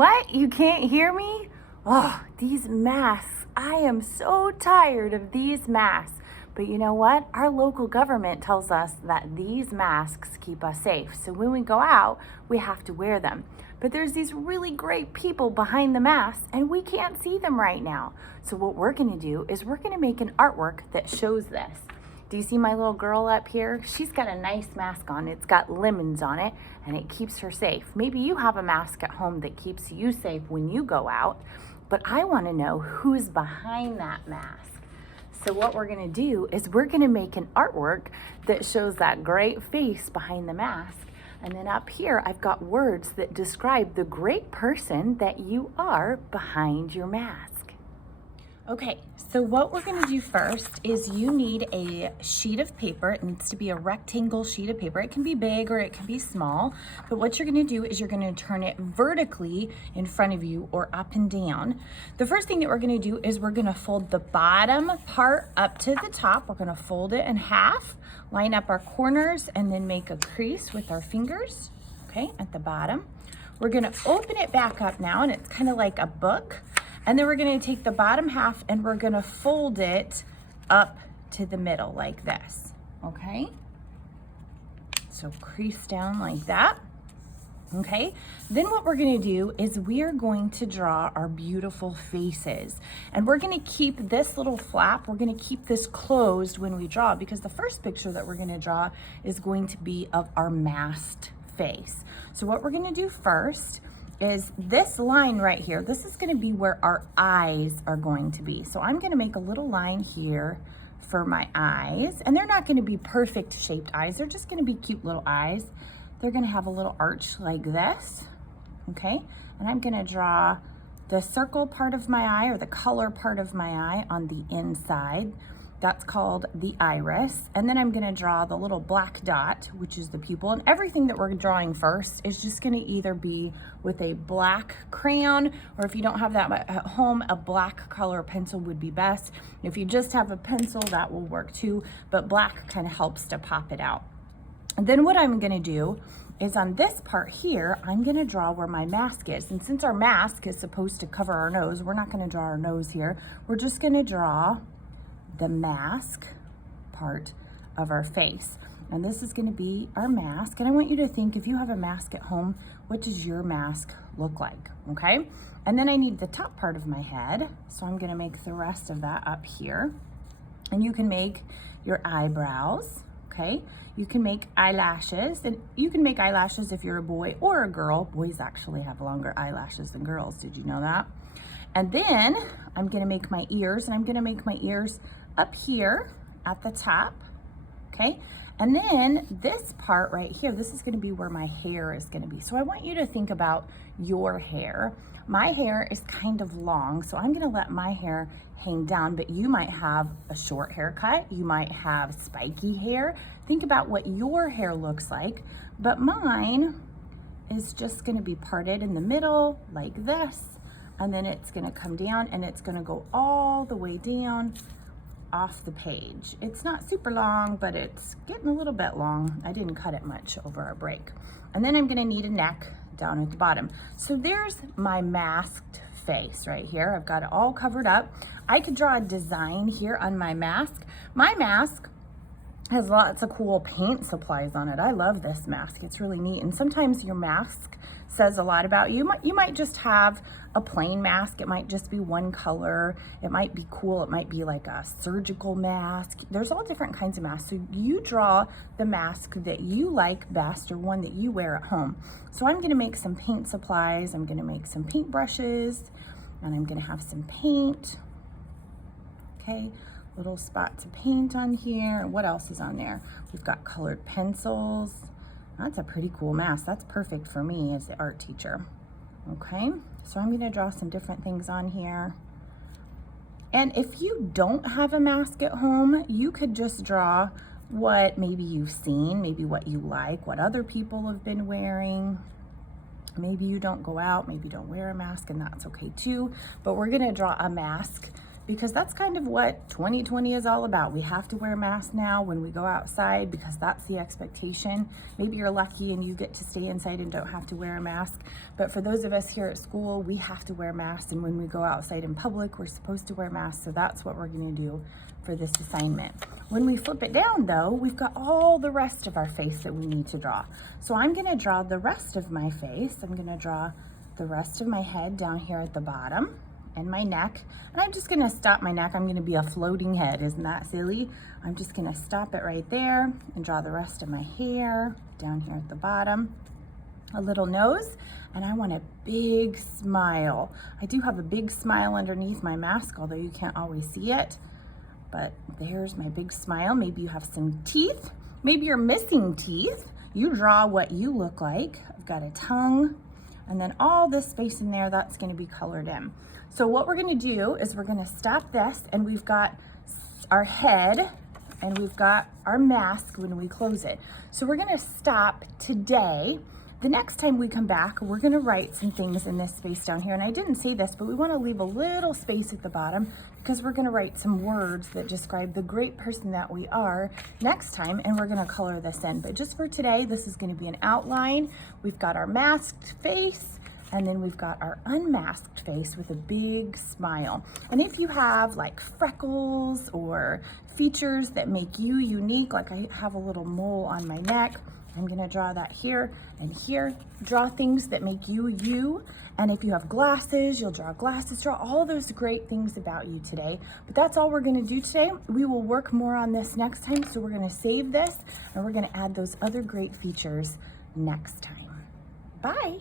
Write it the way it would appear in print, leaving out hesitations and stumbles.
What? You can't hear me? Oh, these masks. I am so tired of these masks. But you know what? Our local government tells us that these masks keep us safe. So when we go out, we have to wear them. But there's these really great people behind the masks and we can't see them right now. So what we're gonna do is we're gonna make an artwork that shows this. Do you see my little girl up here? She's got a nice mask on. It's got lemons on it and it keeps her safe. Maybe you have a mask at home that keeps you safe when you go out, but I wanna know who's behind that mask. So what we're gonna do is we're gonna make an artwork that shows that great face behind the mask. And then up here, I've got words that describe the great person that you are behind your mask. Okay, so what we're gonna do first is you need a sheet of paper. It needs to be a rectangle sheet of paper. It can be big or it can be small, but what you're gonna do is you're gonna turn it vertically in front of you or up and down. The first thing that we're gonna do is we're gonna fold the bottom part up to the top. We're gonna fold it in half, line up our corners, and then make a crease with our fingers, okay, at the bottom. We're gonna open it back up now, and it's kind of like a book. And then we're gonna take the bottom half and we're gonna fold it up to the middle like this, okay? So crease down like that, okay? Then what we're gonna do is we're going to draw our beautiful faces. And we're gonna keep this little flap, we're gonna keep this closed when we draw because the first picture that we're gonna draw is going to be of our masked face. So what we're gonna do first is this line right here. This is gonna be where our eyes are going to be. So I'm gonna make a little line here for my eyes, and they're not gonna be perfect shaped eyes. They're just gonna be cute little eyes. They're gonna have a little arch like this, okay? And I'm gonna draw the circle part of my eye or the color part of my eye on the inside. That's called the iris. And then I'm gonna draw the little black dot, which is the pupil. And everything that we're drawing first is just gonna either be with a black crayon, or if you don't have that at home, a black color pencil would be best. If you just have a pencil, that will work too, but black kind of helps to pop it out. And then what I'm gonna do is on this part here, I'm gonna draw where my mask is. And since our mask is supposed to cover our nose, we're not gonna draw our nose here. We're just gonna draw the mask part of our face. And this is gonna be our mask. And I want you to think, if you have a mask at home, what does your mask look like, okay? And then I need the top part of my head. So I'm gonna make the rest of that up here. And you can make your eyebrows, okay? You can make eyelashes, and you can make eyelashes if you're a boy or a girl. Boys actually have longer eyelashes than girls, did you know that? And then I'm gonna make my ears, and I'm gonna make my ears up here at the top, okay? And then this part right here, this is gonna be where my hair is gonna be. So I want you to think about your hair. My hair is kind of long, so I'm gonna let my hair hang down, but you might have a short haircut, you might have spiky hair. Think about what your hair looks like, but mine is just gonna be parted in the middle like this, and then it's gonna come down and it's gonna go all the way down off the page. It's not super long, but it's getting a little bit long. I didn't cut it much over our break. And then I'm gonna need a neck down at the bottom. So there's my masked face right here. I've got it all covered up. I could draw a design here on my mask. My mask has lots of cool paint supplies on it. I love this mask, it's really neat. And sometimes your mask says a lot about you. You might just have a plain mask. It might just be one color. It might be cool. It might be like a surgical mask. There's all different kinds of masks. So you draw the mask that you like best or one that you wear at home. So I'm gonna make some paint supplies. I'm gonna make some paint brushes, and I'm gonna have some paint, okay? Little spots of paint on here. What else is on there? We've got colored pencils. That's a pretty cool mask. That's perfect for me as the art teacher. Okay, so I'm gonna draw some different things on here. And if you don't have a mask at home, you could just draw what maybe you've seen, maybe what you like, what other people have been wearing. Maybe you don't go out, maybe you don't wear a mask, and that's okay too. But we're gonna draw a mask because that's kind of what 2020 is all about. We have to wear masks now when we go outside because that's the expectation. Maybe you're lucky and you get to stay inside and don't have to wear a mask. But for those of us here at school, we have to wear masks. And when we go outside in public, we're supposed to wear masks. So that's what we're going to do for this assignment. When we flip it down though, we've got all the rest of our face that we need to draw. So I'm going to draw the rest of my face. I'm going to draw the rest of my head down here at the bottom and my neck. And I'm just going to stop my neck. I'm going to be a floating head. Isn't that silly? I'm just going to stop it right there and draw the rest of my hair down here at the bottom. A little nose, and I want a big smile. I do have a big smile underneath my mask, although you can't always see it. But there's my big smile. Maybe you have some teeth. Maybe you're missing teeth. You draw what you look like. I've got a tongue, and then all this space in there, that's going to be colored in. So what we're going to do is we're going to stop this, and we've got our head and we've got our mask when we close it. So we're going to stop today. The next time we come back, we're going to write some things in this space down here. And I didn't say this, but we want to leave a little space at the bottom because we're going to write some words that describe the great person that we are next time, and we're going to color this in. But just for today, this is going to be an outline. We've got our masked face, and then we've got our unmasked face with a big smile. And if you have like freckles or features that make you unique, like I have a little mole on my neck, I'm gonna draw that here and here. Draw things that make you, you. And if you have glasses, you'll draw glasses. Draw all those great things about you today. But that's all we're gonna do today. We will work more on this next time. So we're gonna save this and we're gonna add those other great features next time. Bye.